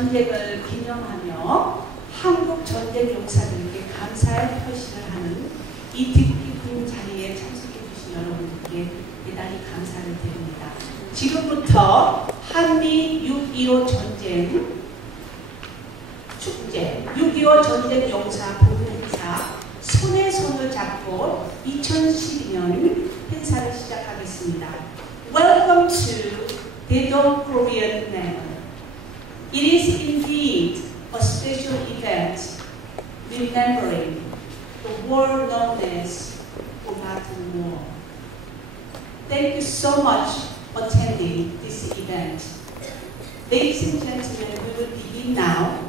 전쟁을 기념하며 한국전쟁 용사들에게 감사의 표시를 하는 이 뜻깊은 자리에 참석해 주신 여러분들께 대단히 감사를 드립니다. 지금부터 한미 6.25 전쟁 축제, 6.25 전쟁 용사 보훈 행사 손에 손을 잡고 2012년 행사를 시작하겠습니다. Welcome to the Don Korean Manor. It is indeed a special event remembering the war known as Forgotten War. Thank you so much for attending this event. Ladies and gentlemen, we will begin now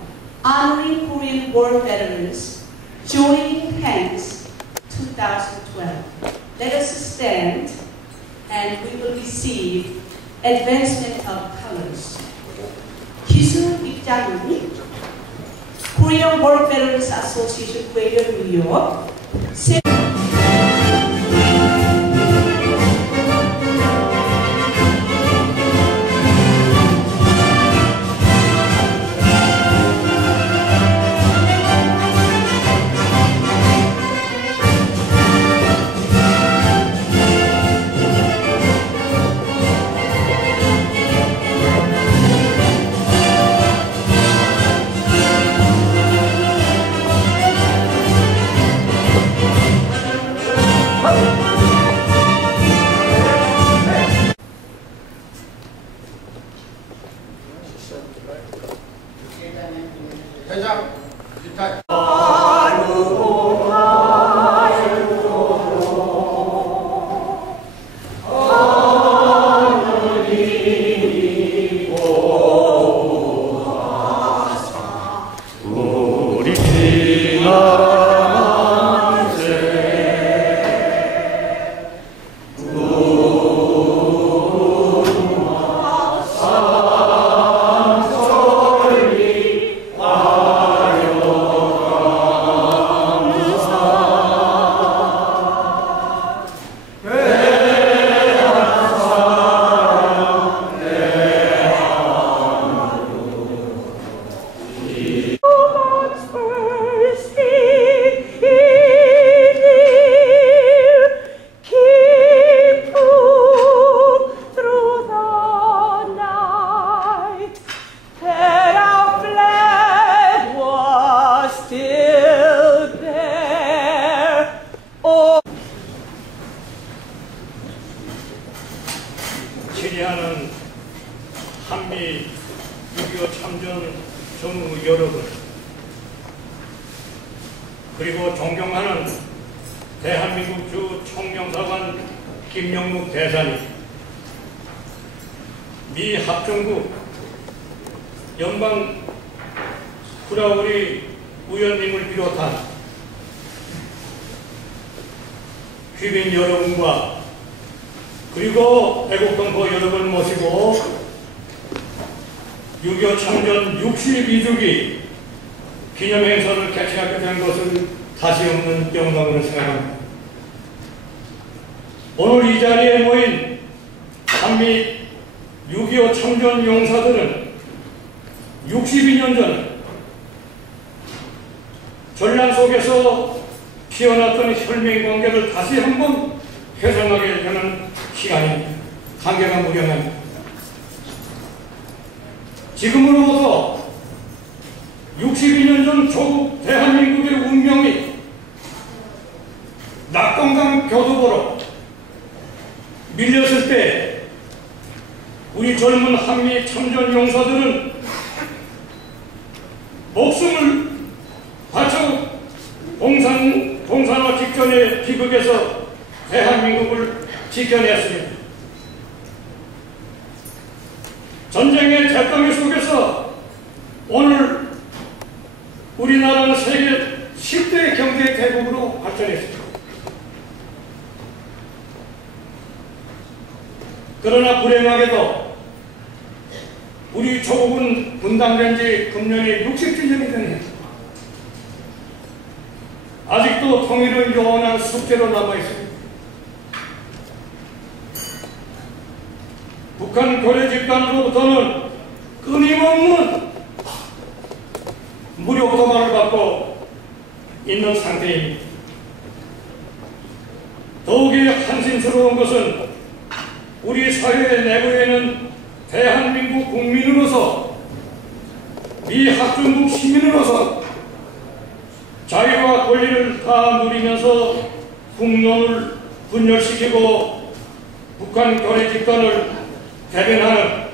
honoring Korean War veterans joining hands 2012. Let us stand and we will receive advancement of colors. 기수 입장은 Korean War Veterans Association Greater New York. 친애하는 한미 6.25 참전 전우 여러분, 그리고 존경하는 대한민국 주 총영사관 김영묵 대사님, 미 합중국 연방 후라우리 의원님을 비롯한 귀빈 여러분과 그리고 애국 동포 여러분 모시고 6.25 참전 62주기 기념행사를 개최하게 된 것을 다시 없는 영광으로 생각합니다. 오늘 이 자리에 모인 한미 6.25 참전 용사들은 62년 전 전란 속에서 피어났던 혈맹관계를 다시 한번 회상하게 되는 시간입니다. 관계가 무량합니다. 지금으로부터 62년 전 조국 대한민국의 운명이 낙동강 교두보로 밀렸을 때 우리 젊은 한미 참전 용사들은 목숨을 바쳐 봉산화 직전의 비극에서 대한민국을 지켜냈습니다. 전쟁의 잿더미 속에서 오늘 우리나라는 세계 10대 경제 대국으로 발전했습니다. 그러나 불행하게도 우리 조국은 분당된 지 금년이 60주년이 되네요. 아직도 통일은 요원한 숙제로 남아있습니다. 북한 고려 집단으로부터는 끊임없는 있는 상태입니다. 더욱이 한심스러운 것은 우리 사회 내부에는 대한민국 국민으로서 미합중국 시민으로서 자유와 권리를 다 누리면서 국론을 분열시키고 북한 견해 집단을 대변하는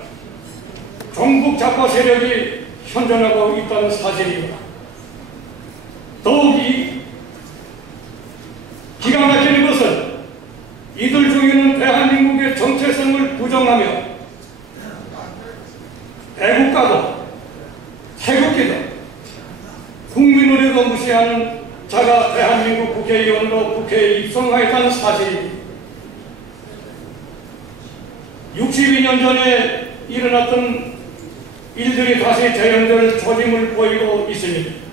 종북 좌파 세력이 현존하고 있다는 사실입니다. 더욱이 기가 막히는 것은 이들 중에는 대한민국의 정체성을 부정하며 애국가도 태극기도 국민의례도 무시하는 자가 대한민국 국회의원으로 국회에 입성하였다는 사실입니다. 62년 전에 일어났던 일들이 다시 재현될 조짐을 보이고 있습니다.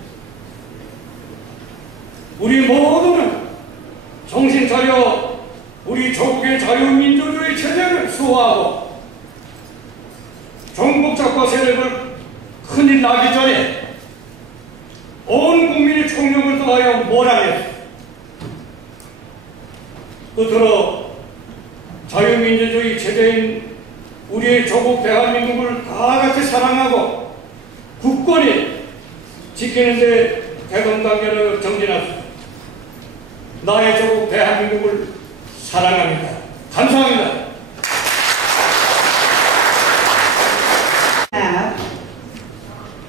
우리 모두는 정신 차려 우리 조국의 자유민주주의 체제를 수호하고 종북작과 세력을 큰일 나기 전에 온 국민이 총력을 다하여 몰아내 끝으로 자유민주주의 체제인 우리의 조국 대한민국을 다 같이 사랑하고 굳건히 지키는 데 대동단계를 정진합시다. 나의 조국 대한민국을 사랑합니다. 감사합니다.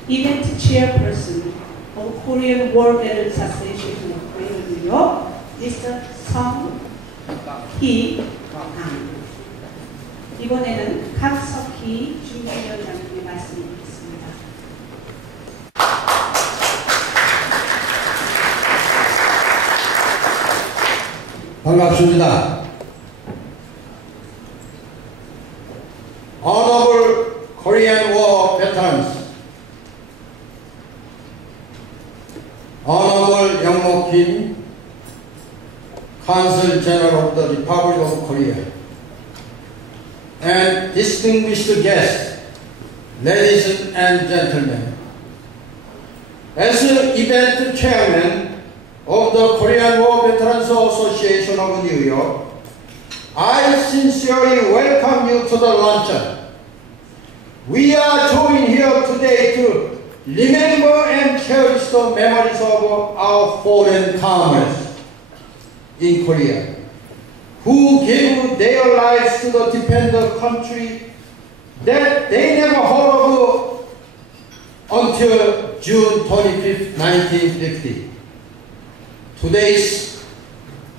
Event chairperson of Korean War Veterans Association of Korea, New York, Mr. Song Hee-han. 이번에는 강석희 중앙위원장님의 말씀을 듣겠습니다. 반갑습니다. Honorable Korean War Veterans, Honorable Young Mo Kim, Consul General of the Republic of Korea, and distinguished guests, ladies and gentlemen. As event chairman of the Korean War Veterans Association of New York, I sincerely welcome you to the luncheon. We are joined here today to remember and cherish the memories of our fallen comrades in Korea, who gave their lives to defend the country that they never heard of until June 25, 1950. Today's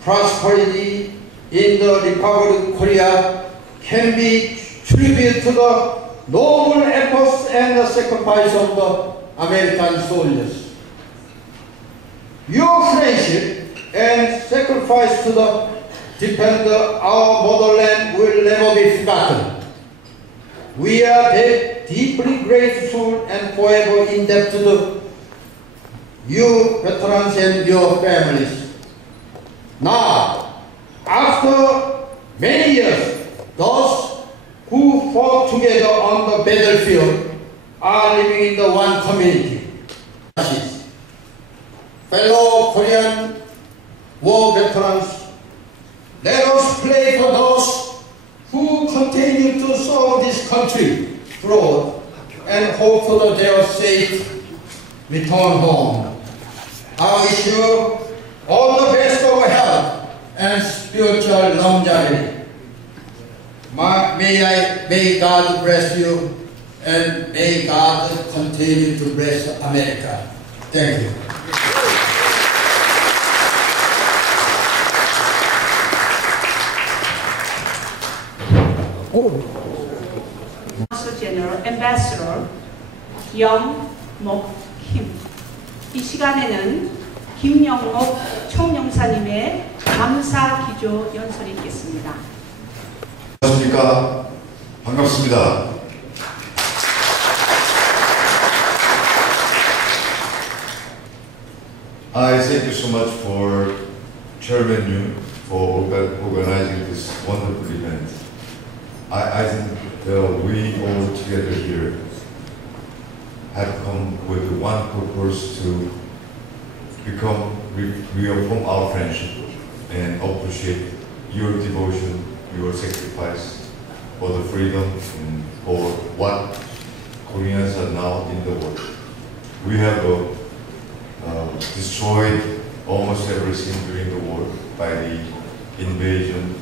prosperity in the Republic of Korea can be tribute to the noble efforts and the sacrifice of the American soldiers. Your friendship and sacrifice to defend our motherland will never be forgotten. We are deeply grateful and forever indebted to you veterans and your families. Now, after many years, those who fought together on the battlefield are living in the one community. Fellow Korean war veterans, let us pray for those who continue to serve this country abroad and hope for their safe return home. I wish you all the best of health and spiritual longevity. May God bless you, and may God continue to bless America. Thank you. Consul General Ambassador Young Mo Kim. 이 시간에는 김영목 총영사님의 감사 기조 연설이 있겠습니다. 안녕하십니까. 반갑습니다. I thank you so much for Chairman Yoon for organizing this wonderful event. I think we all together here have come with one purpose to reaffirm our friendship and appreciate your devotion, your sacrifice for the freedom and for what Koreans are now in the world. We have destroyed almost everything during the war by the invasion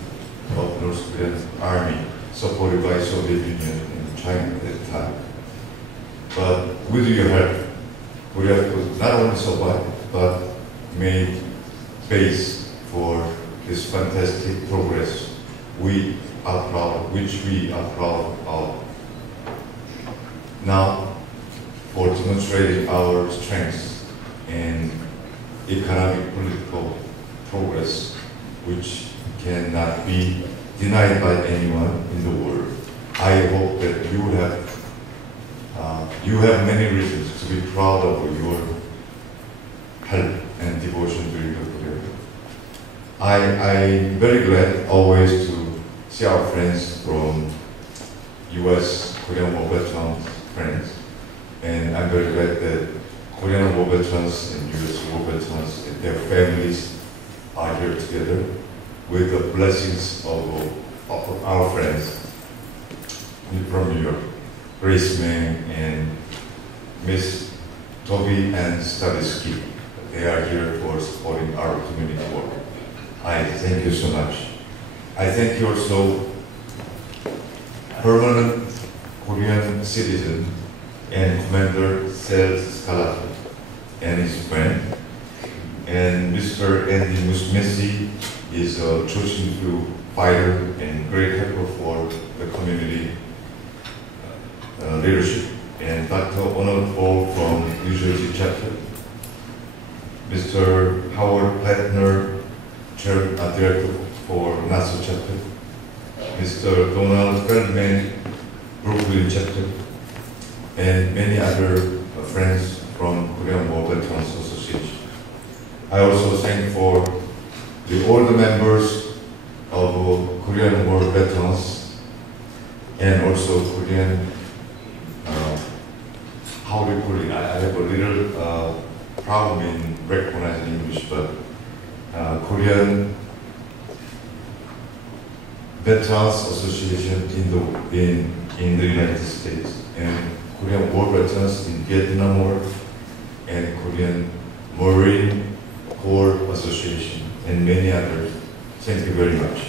of North Korean army, supported by Soviet Union and China at that time. But with your help, Korea could not only survive, but made base for this fantastic progress we are proud, which we are proud of. Now, for demonstrating our strength and economic political progress, which cannot be denied by anyone in the world, I hope that you have many reasons to be proud of your help and devotion during the period. I'm very glad always to see our friends from U.S. Korean War veterans friends, and I'm very glad that Korean War veterans and U.S. War veterans and their families are here together with the blessings of our friends from New York, Grace Meng and Miss Toby and Stavisky. They are here for supporting our community work. I thank you so much. I thank you also, permanent Korean citizen and Commander Sel Scalata and his friend, and Mr. Andy Musmesi is a Choshin-Fu fighter and great helper for the community leadership, and Dr. Onor Paul from New Jersey chapter, Mr. Howard Plattner, Director for Nassau chapter, Mr. Donald Feldman, Brooklyn chapter, and many other friends from Korean War Veterans Association. I also thank for all the members of Korean War Veterans and also Korean, how do you call it? I have a little problem in recognizing English, but Korean Veterans Association in the United States, and Korean War Veterans in Vietnam War, and Korean Marine Corps Association, and many others. Thank you very much.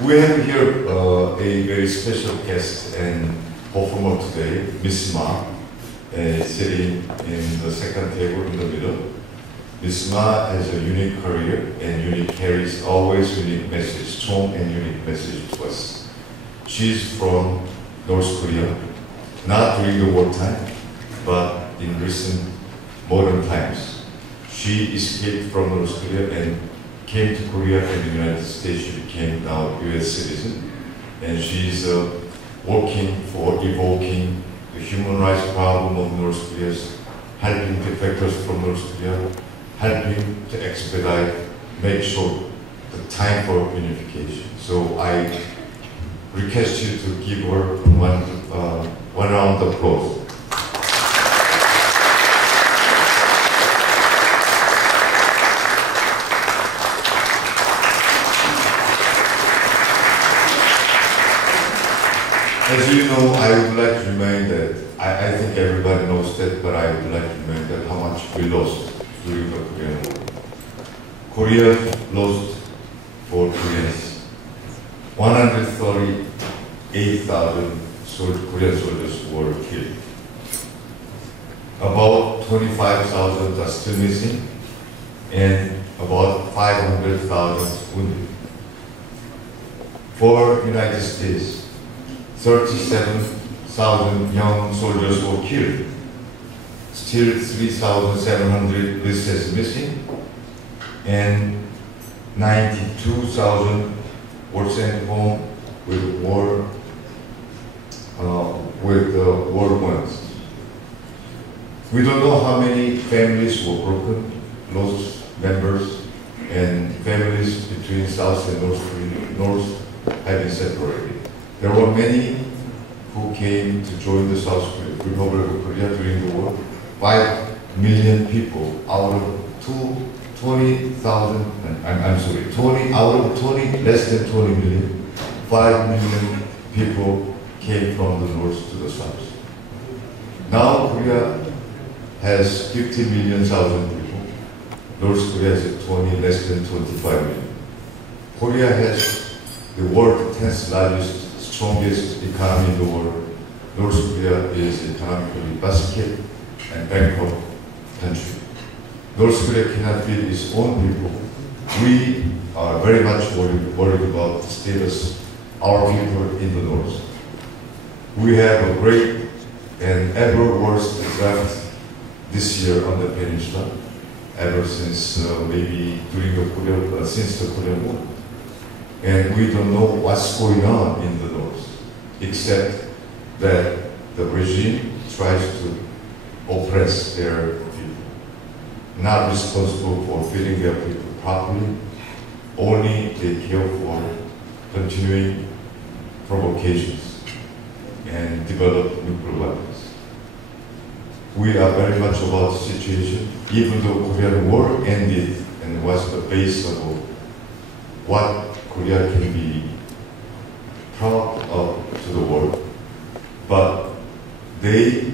We have here a very special guest and performer today, Miss Ma, sitting in the second table in the middle. Miss Ma has a unique career and carries always unique message, strong and unique message to us. She's from North Korea, not during the wartime, but in recent modern times. She escaped from North Korea and came to Korea and the United States. She became now US citizen, and she's working for evoking the human rights problem of North Korea, helping defectors from North Korea, helping to expedite, make sure the time for unification. So I request you to give her one round of applause. As you know, I would like to remind that, I think everybody knows that, but I would like to remind that how much we lost during the Korean War. Korea lost for Koreans 138,000 Korean soldiers were killed. About 25,000 are still missing, and about 500,000 wounded. For United States, 37,000 young soldiers were killed. Still 3,700 listed missing, and 92,000 were sent home with war wounds. We don't know how many families were broken, lost members, and families between South and North have been separated. There were many who came to join the South Republic of Korea during the war. 5 million people out of 20,000, I'm sorry, 20 out of 20, less than 20 million, 5 million people came from the north to the south. Now Korea has 50 million thousand people. North Korea has 20, less than 25 million. Korea has the world's 10th largest, strongest economy in the world. North Korea is economically basket and bankrupt country. North Korea cannot feed its own people. We are very much worried about the status of our people in the north. We have a great and ever worse draft this year on the peninsula, ever since maybe during the since the Korean War. And we don't know what's going on in the north, except that the regime tries to oppress their people, not responsible for feeding their people properly, only they care for continuing provocations and develop nuclear weapons. We are very much about the situation, even though Korean War ended and was the base of what Korea can be proud of to the world, but they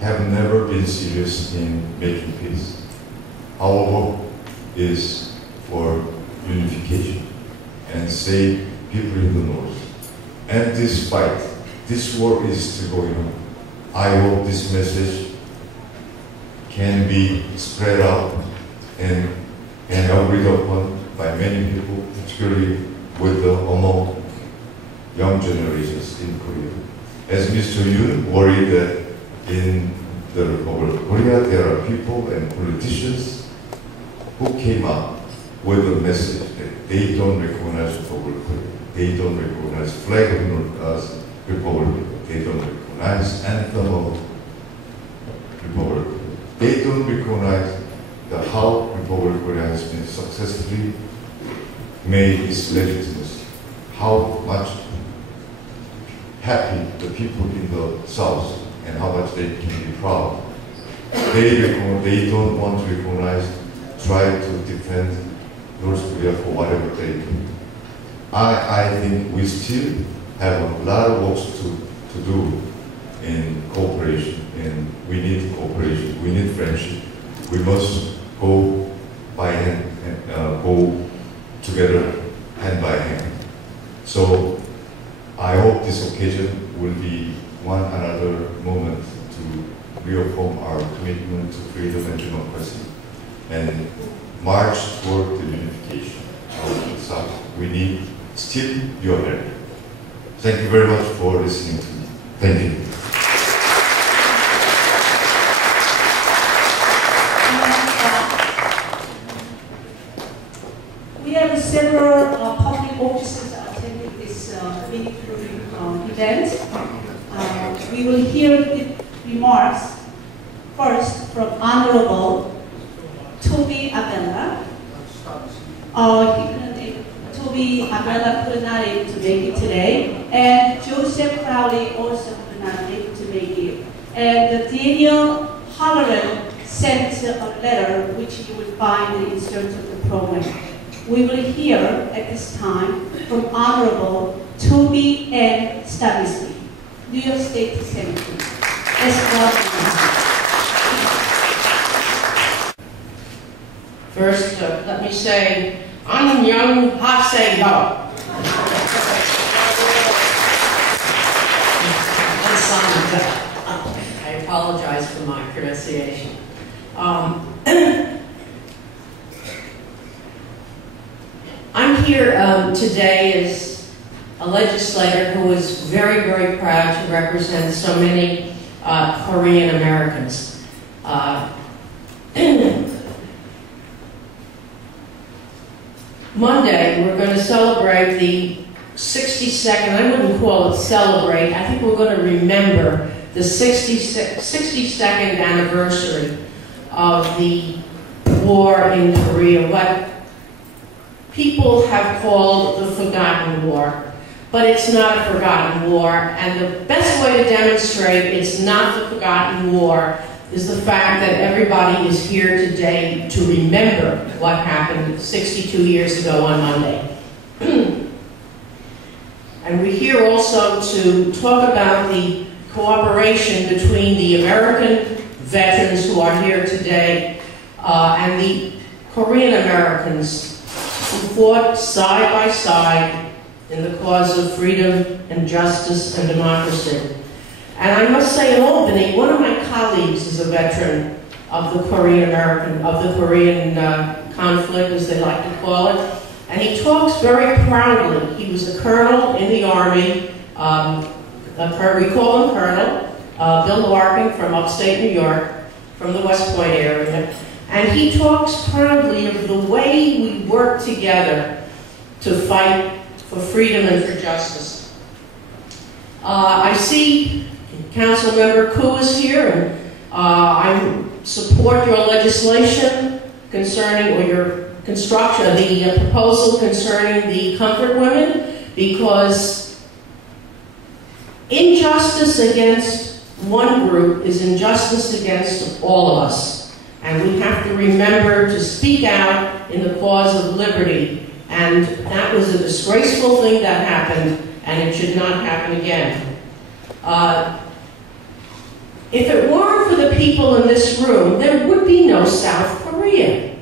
have never been serious in making peace. Our hope is for unification and save people in the north. And despite this war is still going on, I hope this message can be spread out and agreed upon by many people, particularly with the among young generations in Korea. As Mr. Yoon worried that in the Republic of Korea there are people and politicians who came up with a message that they don't recognize the Republic of Korea. They don't recognize the flag of the Republic. They don't recognize anthem of Republic. They don't recognize how Republic of Korea has been successfully made its legitimacy. How much happy the people in the South and how much they can be proud. They don't want to recognize, try to defend North Korea for whatever they do. I think we still have a lot of work to do in cooperation, and we need cooperation, we need friendship. We must go by hand, go together hand by hand. So I hope this occasion will be one another moment to reaffirm our commitment to freedom and democracy and march toward the unification of the South. We need still your help. Thank you very much for listening to me. Thank you. We have several public officers attending this meaningful event. We will hear the remarks first from Honorable Toby Abella. Toby Abella could not able to make it today, and Joseph Crowley also could not able to make it. And Daniel Holleran sent a letter which you will find in the insert of the program. We will hear at this time from Honorable Toby N. Stavisky, New York State Senator. First, let me say, Annyeong Haseyo. I apologize for my pronunciation. I'm here today as a legislator who is very, very proud to represent so many Korean Americans. Monday, we're going to celebrate the 62nd, I wouldn't call it celebrate, I think we're going to remember the 62nd anniversary of the war in Korea, what people have called the Forgotten War. but it's not a forgotten war, and the best way to demonstrate it's not the forgotten war is the fact that everybody is here today to remember what happened 62 years ago on Monday. And we're here also to talk about the cooperation between the American veterans who are here today and the Korean Americans who fought side by side in the cause of freedom and justice and democracy. And I must say, in Albany, one of my colleagues is a veteran of the Korean conflict, as they like to call it, and he talks very proudly. He was a colonel in the Army. We call him Colonel Bill Larkin from upstate New York, from the West Point area, and he talks proudly of the way we work together to fight for freedom and for justice. I see Councilmember Koo is here, and I support your legislation concerning, or your construction, the proposal concerning the comfort women, because injustice against one group is injustice against all of us. And we have to remember to speak out in the cause of liberty. And that was a disgraceful thing that happened, and it should not happen again. If it weren't for the people in this room, there would be no South Korea.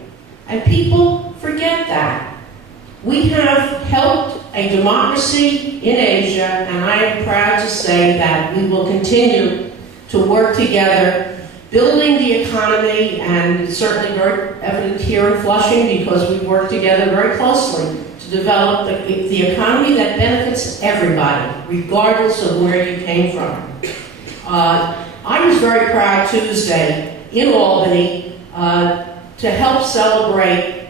And people forget that. We have helped a democracy in Asia, and I am proud to say that we will continue to work together, building the economy, and it's certainly very evident here in Flushing because we work together very closely to develop the economy that benefits everybody, regardless of where you came from. I was very proud Tuesday in Albany to help celebrate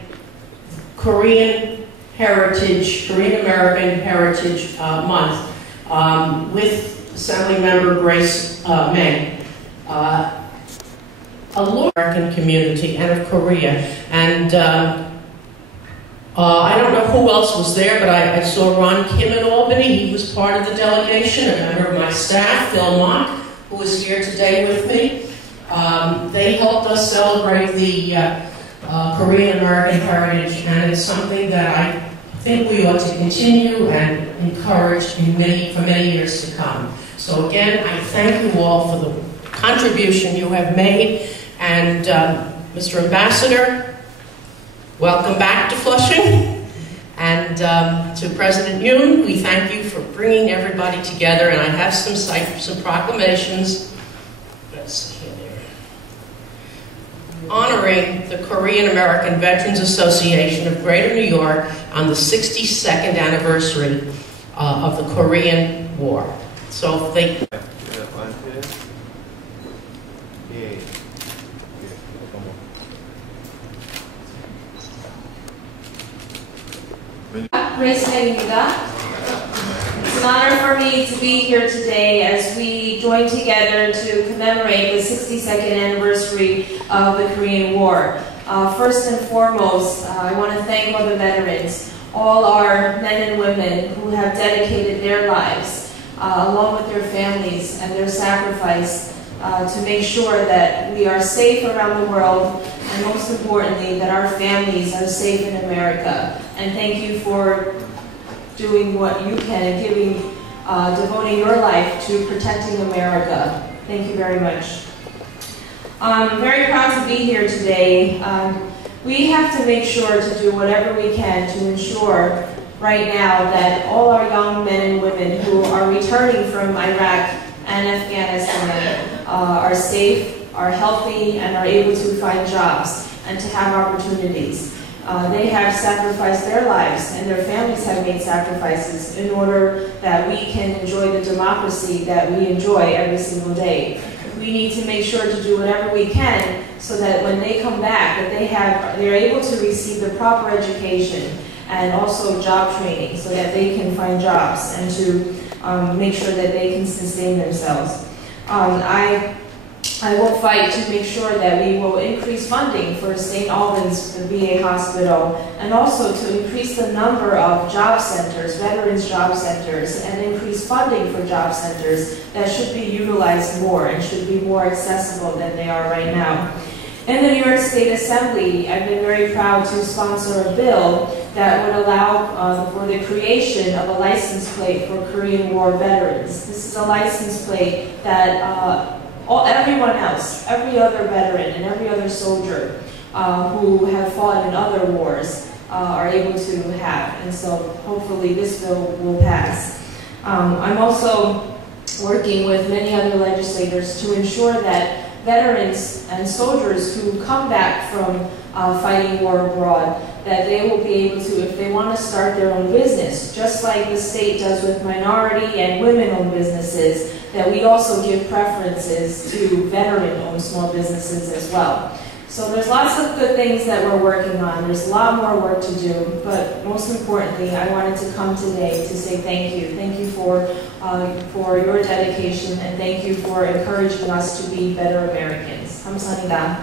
Korean American Heritage Month with Assemblymember Grace Meng, a American community, and of Korea. And I don't know who else was there, but I saw Ron Kim in Albany. He was part of the delegation, a member of my staff, Phil Mock, who is here today with me. They helped us celebrate the Korean American heritage, and it's something that I think we ought to continue and encourage for many years to come. So again, I thank you all for the contribution you have made, and Mr. Ambassador, welcome back to Flushing, and to President Yoon, we thank you for bringing everybody together, and I have some proclamations. Let's see here. Honoring the Korean American Veterans Association of Greater New York on the 62nd anniversary of the Korean War. So they... 한국전쟁입니다. It's an honor for me to be here today as we join together to commemorate the 62nd anniversary of the Korean War. First and foremost, I want to thank all the veterans, all our men and women who have dedicated their lives, along with their families and their sacrifice, to make sure that we are safe around the world, and most importantly, that our families are safe in America. And thank you for doing what you can and devoting your life to protecting America. Thank you very much. I'm very proud to be here today. We have to make sure to do whatever we can to ensure right now that all our young men and women who are returning from Iraq and Afghanistan are safe, are healthy, and are able to find jobs and to have opportunities. They have sacrificed their lives, and their families have made sacrifices in order that we can enjoy the democracy that we enjoy every single day. We need to make sure to do whatever we can so that when they come back, that they're able to receive the proper education and also job training so that they can find jobs and to make sure that they can sustain themselves. I I will fight to make sure that we will increase funding for St. Albans VA Hospital, and also to increase the number of job centers, veterans job centers, and increase funding for job centers that should be utilized more and should be more accessible than they are right now. In the New York State Assembly, I've been very proud to sponsor a bill that would allow for the creation of a license plate for Korean War veterans. This is a license plate that everyone else, every other veteran and every other soldier who have fought in other wars are able to have. And so hopefully this bill will pass. I'm also working with many other legislators to ensure that veterans and soldiers who come back from fighting war abroad, that they will be able to, if they want to start their own business, just like the state does with minority and women-owned businesses, that we also give preferences to veteran-owned small businesses as well. So there's lots of good things that we're working on. There's a lot more work to do, but most importantly, I wanted to come today to say thank you. Thank you for your dedication, and thank you for encouraging us to be better Americans. 감사합니다.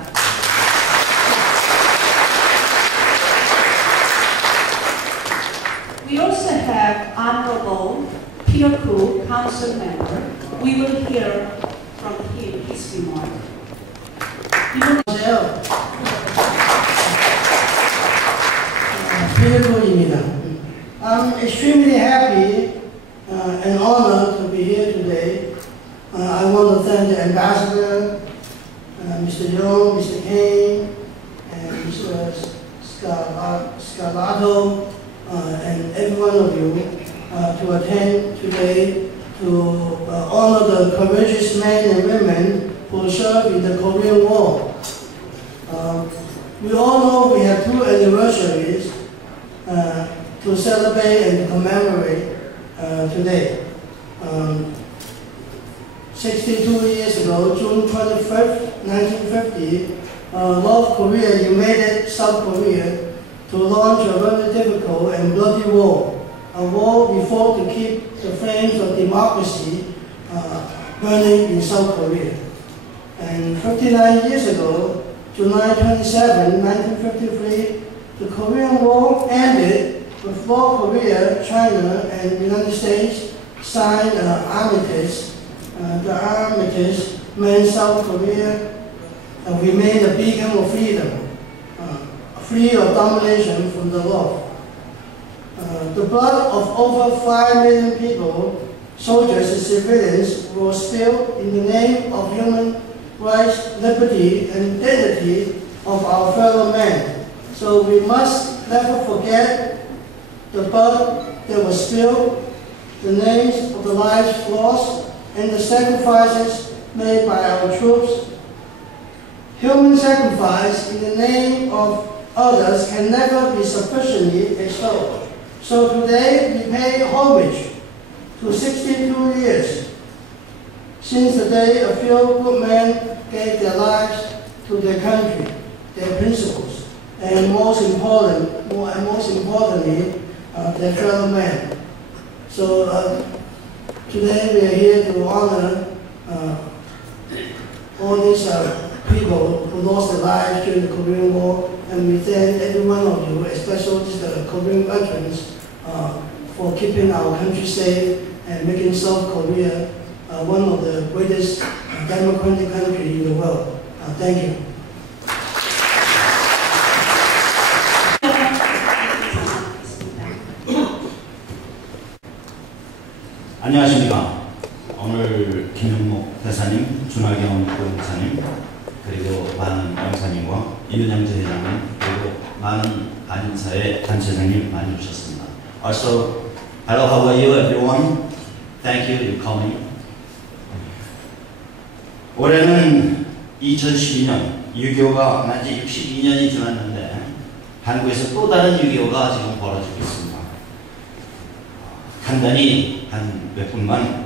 We also have Honorable Peter Koo, Council Member. We will hear from him his remark. Peter Koo입니다. I'm extremely happy and honored to be here today. I want to thank the Ambassador, Mr. Young, Mr. Kane, and Mr. Scalato, and every one of you to attend today to honor the courageous men and women who served in the Korean War. We all know we have 2 anniversaries to celebrate and commemorate today. 62 years ago, June 25th, 1950, North Korea invaded South Korea to launch a very difficult and bloody war. A war we fought to keep the flames of democracy burning in South Korea. And 59 years ago, July 27, 1953, the Korean War ended with North Korea, China, and the United States signed armistice. The armistice meant South Korea remained a beacon of freedom, free of domination from the North. The blood of over 5 million people, soldiers and civilians, was spilled in the name of human rights, liberty, and dignity of our fellow men. So we must never forget the blood that was spilled, the names of the lives lost, and the sacrifices made by our troops. Human sacrifice in the name of others can never be sufficiently extolled. So today we pay homage to 62 years since the day a few good men gave their lives to their country, their principles, and most importantly, their fellow men. So today we are here to honor all these people who lost their lives during the Korean War, and we thank every one of you, especially the Korean veterans, for keeping our country safe and making South Korea one of the greatest democratic countries in the world. Thank you. 안녕하십니까. 오늘 김영목 대사님, 준하경 부회장님, 그리고 많은 영사님과 이윤양재 회장님, 그리고 많은 한인사회 단체장님 많이 오셨습니다. Also, hello, how are you everyone? Thank you for coming. 올해는 2012년 6.25가 난 지 62년이 지났는데 한국에서 또 다른 6.25가 지금 벌어지고 있습니다. 간단히 한 몇 분만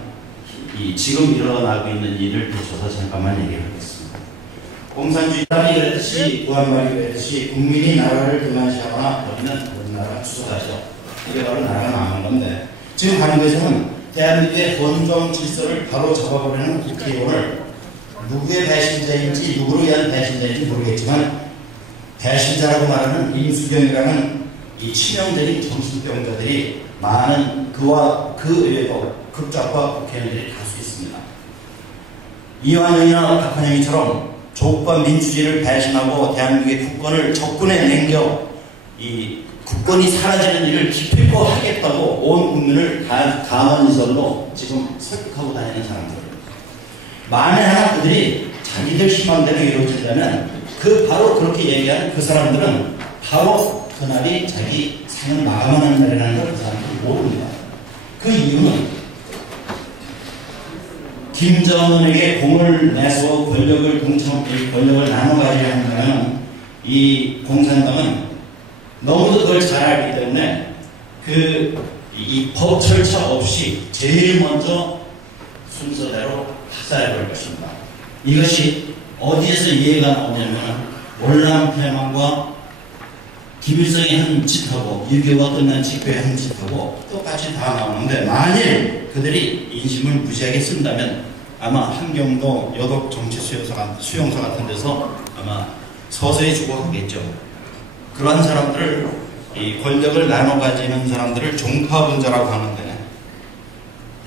지금 일어나고 있는 일을 비춰서 잠깐만 얘기하겠습니다. 공산주의자들이 그랬듯이 구한말이 그랬듯이 국민이 나라를 등한시하거나 버리면 우리나라 추가하죠. 이게 바로 나라가 망한 건데 지금 한국에서는 대한민국의 헌정 질서를 바로 잡아버리는 국회의원을 누구의 배신자인지 누구를 위한 배신자인지 모르겠지만 배신자라고 말하는 임수경이라는 이 치명적인 정신병자들이 많은 그와 그 외의 극작과 국회의원들이 다수 있습니다. 이완영이나 박헌영이처럼 조국과 민주주의를 배신하고 대한민국의 국권을 적군에 남겨 이 국권이 사라지는 일을 기필코 하겠다고 온 국민을 강한인설로 지금 설득하고 다니는 사람들. 만에 하나 그들이 자기들 희망대로 이루어진다면 바로 그렇게 얘기하는 그 사람들은 바로 그날이 자기 생을 마감하는 날이라는 걸 그 사람들이 모릅니다. 그 이유는 김정은에게 공을 내서 권력을 나눠 가지려 한다면 이 공산당은 너무도 그걸 잘 알기 때문에 이 법 절차 없이 제일 먼저 순서대로 학살해버릴 것입니다. 이것이 어디에서 이해가 나오냐면 월남패망과 김일성이 한 짓하고 6.25가 끝난 직후에 한 짓하고 똑같이 다 나오는데 만일 그들이 인심을 무지하게 쓴다면 아마 한경도 여독 정치 수용소 같은 데서 아마 서서히 죽어가겠죠. 그러한 사람들을 이 권력을 나눠 가지는 사람들을 종파분자라고 하는데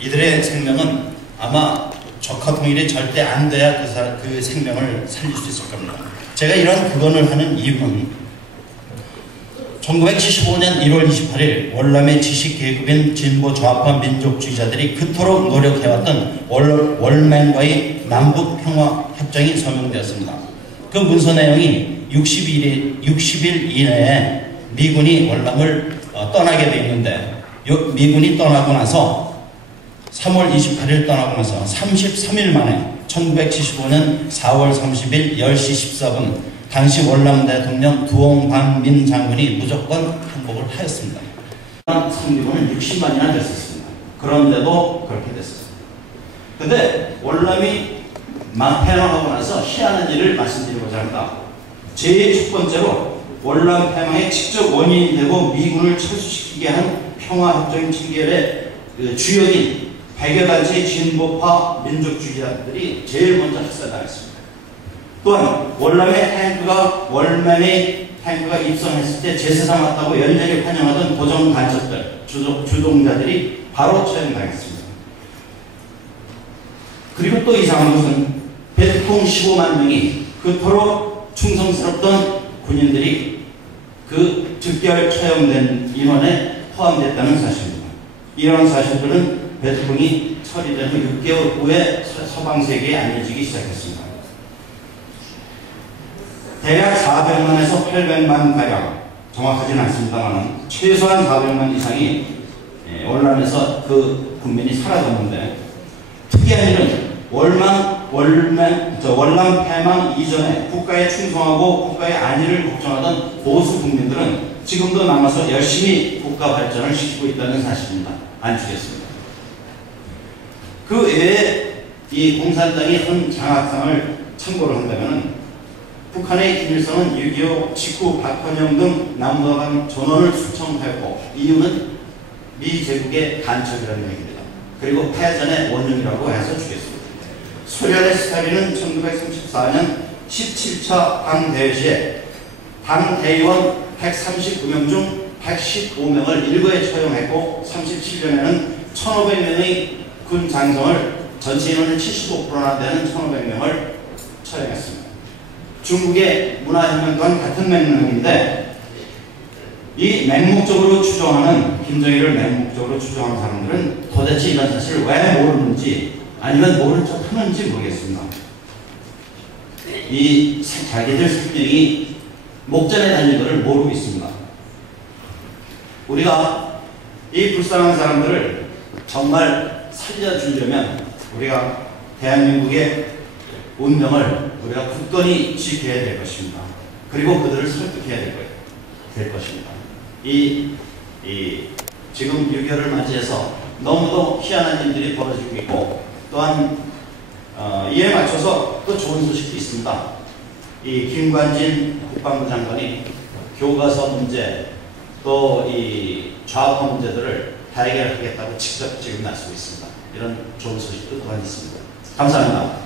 이들의 생명은 아마 적화 통일이 절대 안 돼야 그 생명을 살릴 수 있을 겁니다. 제가 이런 극언을 하는 이유는 1975년 1월 28일 월남의 지식계급인 진보 좌파 민족주의자들이 그토록 노력해왔던 월맨과의 남북평화협정이 서명되었습니다. 그 문서 내용이 60일 이내에 미군이 월남을 떠나게 되어 있는데 미군이 떠나고 나서 3월 28일 떠나고 나서 33일 만에 1975년 4월 30일 10시 14분 당시 월남 대통령 두홍반민 장군이 무조건 항복을 하였습니다. 상비군은 60만이나 됐었습니다. 그런데도 그렇게 됐었습니다. 근데 월남이 폐망하고 나서 희한한 일을 말씀드리고자 합니다. 제일 첫 번째로 월남 폐망의 직접 원인이 되고 미군을 철수시키게 한 평화협정 체결의 주역인 100여 단체의 진보파 민족주의자들이 제일 먼저 학살당했습니다. 또한 월남의 월남의 탱크가 입성했을 때 제사상 왔다고 열렬히 환영하던 도정 간첩들, 주동자들이 바로 처형당했습니다. 그리고 또 이상한 것은 베트콩 15만 명이 그토록 충성스럽던 군인들이 그 즉결 처형된 인원에 포함됐다는 사실입니다. 이러한 사실들은 베트콩이 처리된 후 6개월 후에 서방 세계에 알려지기 시작했습니다. 대략 400만에서 800만 가량, 정확하지는 않습니다만 최소한 400만 이상이 월남에서 그 국민이 사라졌는데 특이한 일은 월남 폐망 이전에 국가에 충성하고 국가의 안위를 걱정하던 보수 국민들은 지금도 남아서 열심히 국가 발전을 시키고 있다는 사실입니다. 안추겠습니다. 그 외에 이 공산당이 한 장학상을 참고를 한다면 북한의 김일성은 6.25 직후 박헌영 등 남북한 전원을 수청하였고 이유는 미 제국의 간첩이라는 얘기입니다. 그리고 패전의 원흉이라고 해서 주겠습니다. 소련의 스탈린은 1934년 17차 당대회시에 당대의원 139명 중 115명을 일거에 처형했고 37년에는 1,500명의 군 장성을 전체 인원의 75%나 되는 1,500명을 처형했습니다. 중국의 문화혁명 또한 같은 맥락인데 이 맹목적으로 추정하는 김정일을 맹목적으로 추정하는 사람들은 도대체 이런 사실을 왜 모르는지 아니면 모른 척 하는지 모르겠습니다. 이 자기들 생명이 목전에 달린 것을 모르고 있습니다. 우리가 이 불쌍한 사람들을 정말 살려주려면 우리가 대한민국의 운명을 우리가 굳건히 지켜야 될 것입니다. 그리고 그들을 설득해야 될 것입니다. 지금 6.25를 맞이해서 너무도 희한한 일들이 벌어지고 있고 또한 이에 맞춰서 또 좋은 소식도 있습니다. 이 김관진 국방부 장관이 교과서 문제 또 이 좌파 문제들을 다 해결하겠다고 직접 지금 나서고 있습니다. 이런 좋은 소식도 또한 있습니다. 감사합니다.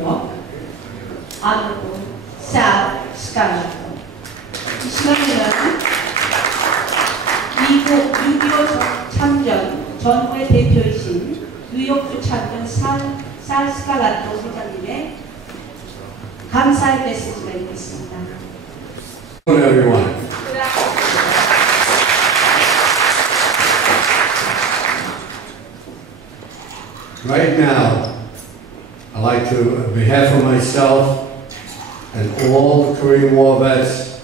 York, Honorable Sal Scalato. 이 시간에는 미국 6.25 참전 전후의 대표이신 뉴욕주 참전 살 스칼라토 회장님의 감사의 메시지가 있겠습니다. Hello everyone. Right now, I'd like to, on behalf of myself and all the Korean War vets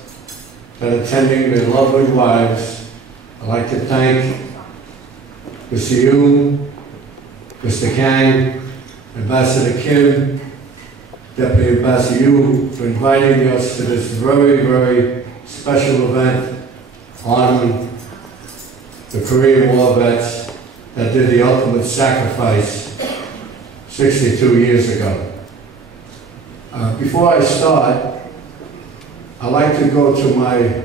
that are attending their lovely wives, I'd like to thank Mr. Yoon, Mr. Kang, Ambassador Kim, Deputy Ambassador Yu, for inviting us to this very, very special event honoring the Korean War vets that did the ultimate sacrifice 62 years ago. Before I start, I'd like to go to my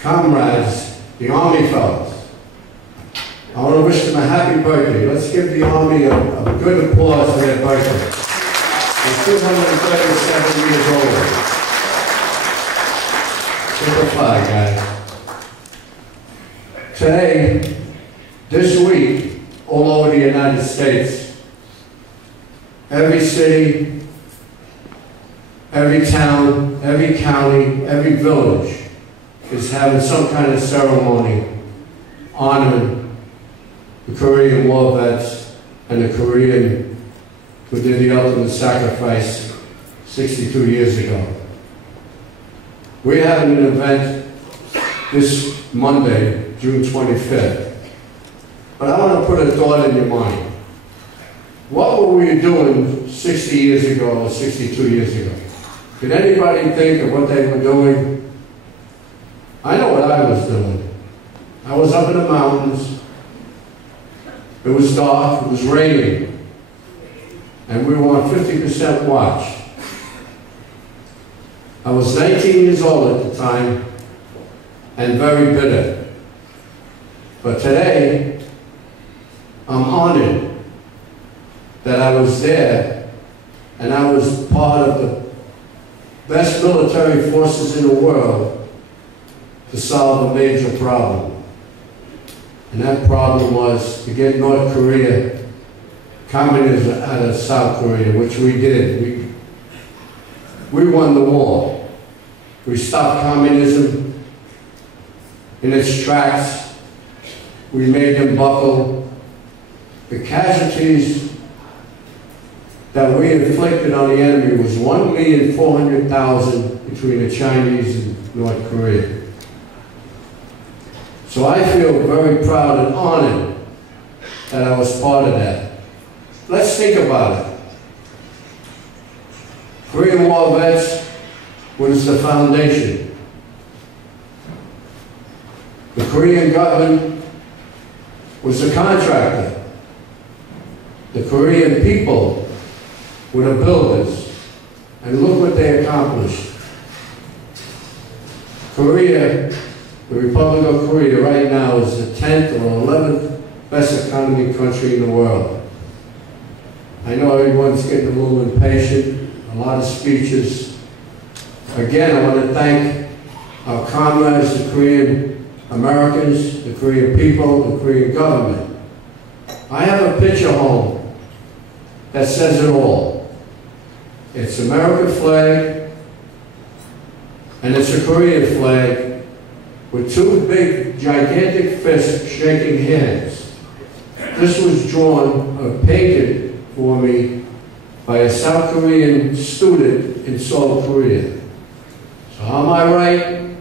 comrades, the Army fellows. I want to wish them a happy birthday. Let's give the Army a good applause for their birthday. They're 237 years old. Simplify, guys. Today, this week, all over the United States, every city, every town, every county, every village is having some kind of ceremony honoring the Korean War vets and the Korean who did the ultimate sacrifice 62 years ago. We're having an event this Monday, June 25th. But I want to put a thought in your mind. What were we doing 60 years ago or 62 years ago? Did anybody think of what they were doing? I know what I was doing. I was up in the mountains. It was dark, it was raining, and we were on 50% watch. I was 19 years old at the time and very bitter. But today, I'm honored that I was there and I was part of the best military forces in the world to solve a major problem. And that problem was to get North Korea, communism out of South Korea, which we did. We won the war. We stopped communism in its tracks. We made them buckle. The casualties that we inflicted on the enemy was 1,400,000 between the Chinese and North Korea. So I feel very proud and honored that I was part of that. Let's think about it. Korean War vets was the foundation. The Korean government was the contractor. The Korean people were the builders. And look what they accomplished. Korea, the Republic of Korea right now is the 10th or 11th best economy country in the world. I know everyone's getting a little impatient, a lot of speeches. Again, I want to thank our comrades, the Korean Americans, the Korean people, the Korean government. I have a picture home that says it all. It's American flag, and it's a Korean flag with two big, gigantic fists shaking hands. This was drawn or painted for me by a South Korean student in Seoul, Korea. So on my right,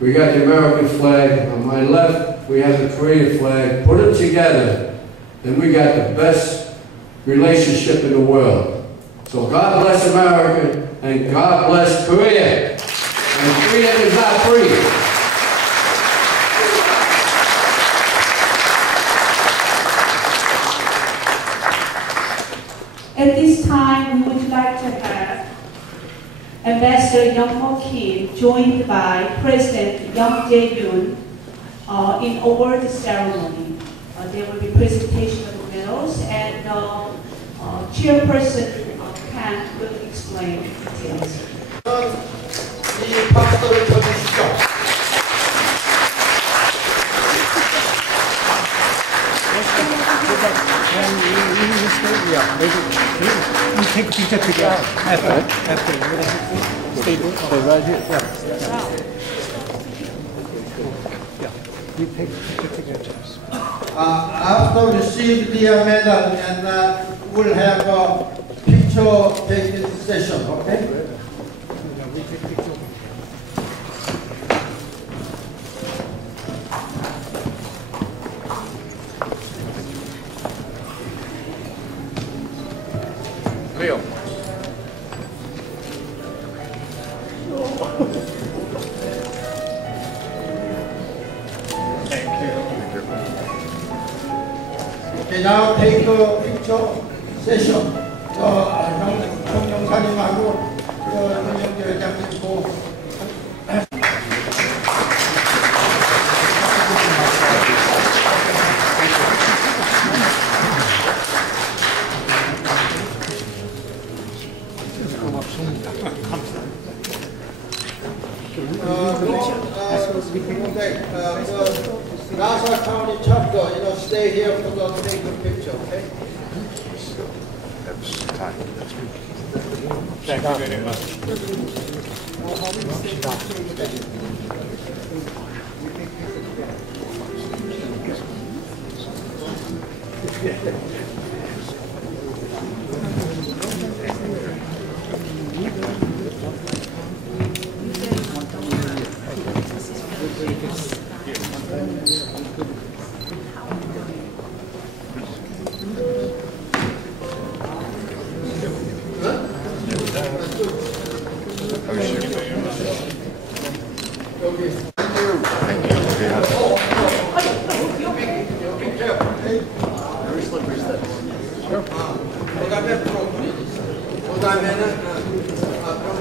we got the American flag. On my left, we have the Korean flag. Put them together, and we got the best relationship in the world. So God bless America, and God bless Korea. And Korea is not free. At this time, we would like to have Ambassador Young Mo Kim joined by President Young Jae-yoon in award ceremony. There will be presentation of the medals, and chairperson Kang will explain details. 이 박수를 쳐주시죠. You take a picture together. After stay right here. Yeah. We take a picture together. After receive the medal, and we'll have a picture taking session, okay? We take a picture. 그래요. Okay, now take a picture session. 동영상님하고 윤영재 회장님 고. Nassau County chapter, stay here for the take a picture, okay? Thank you very much.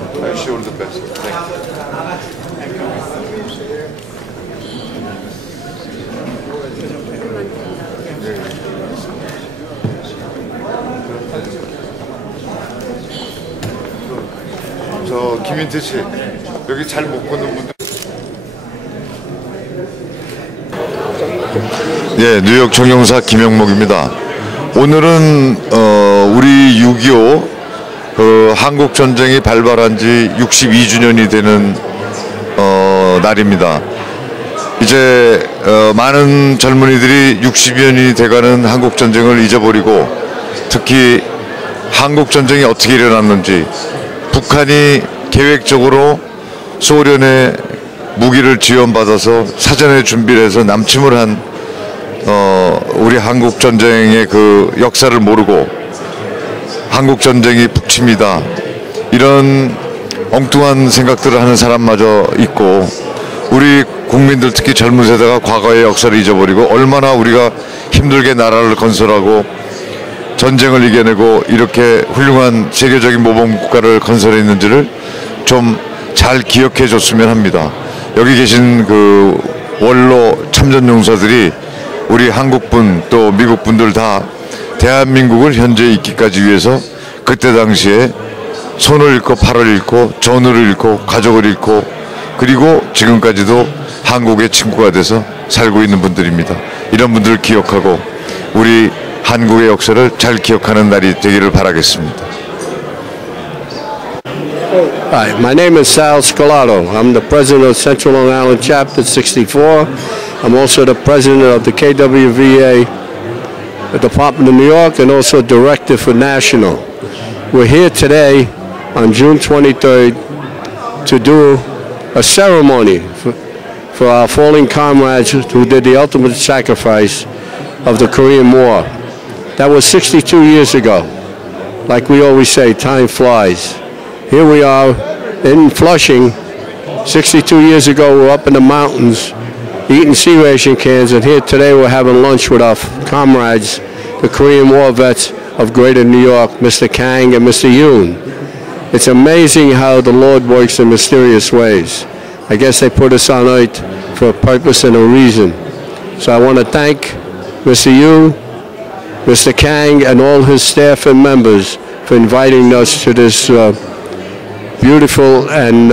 I wish you all the best. 저 김인태 씨 여기 잘 못 걷는 분들. 예, 뉴욕 정영사 김영목입니다. 오늘은 우리 6.25 한국 전쟁이 발발한 지 62주년이 되는 날입니다. 이제 많은 젊은이들이 60여 년이 돼가는 한국 전쟁을 잊어버리고 특히 한국 전쟁이 어떻게 일어났는지 북한이 계획적으로 소련의 무기를 지원받아서 사전에 준비를 해서 남침을 한 우리 한국 전쟁의 그 역사를 모르고 한국 전쟁이 북침이다 이런 엉뚱한 생각들을 하는 사람마저 있고 우리 국민들 특히 젊은 세대가 과거의 역사를 잊어버리고 얼마나 우리가 힘들게 나라를 건설하고 전쟁을 이겨내고 이렇게 훌륭한 세계적인 모범 국가를 건설했는지를 좀 잘 기억해 줬으면 합니다. 여기 계신 그 원로 참전 용사들이 우리 한국분 또 미국분들 다 대한민국을 현재 있기까지 위해서 그때 당시에 손을 잃고 팔을 잃고 전우를 잃고 가족을 잃고 그리고 지금까지도 한국의 친구가 돼서 살고 있는 분들입니다. 이런 분들을 기억하고 우리 한국의 역사를 잘 기억하는 날이 되기를 바라겠습니다. Hi, my name is Sal Scalato. I'm the president of Central Long Island Chapter 64. I'm also the president of the KWVA Department of New York and also director for National. We're here today on June 23rd to do a ceremony for our fallen comrades who did the ultimate sacrifice of the Korean War. That was 62 years ago. Like we always say, time flies. Here we are in Flushing. 62 years ago, we're up in the mountains eating sea ration cans, and here today we're having lunch with our comrades, the Korean War vets of Greater New York, Mr. Kang and Mr. Yoon. It's amazing how the Lord works in mysterious ways. I guess they put us on earth for a purpose and a reason. So I want to thank Mr. Yoon Mr. Kang and all his staff and members for inviting us to this beautiful and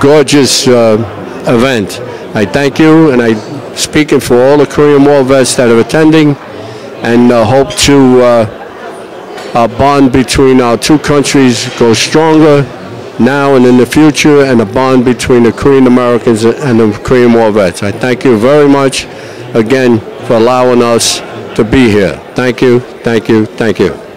gorgeous event. I thank you, and I'm speaking for all the Korean War vets that are attending, and hope to our bond between our two countries go stronger now and in the future, and a bond between the Korean Americans and the Korean War vets. I thank you very much again for allowing us to be here. Thank you, thank you, thank you.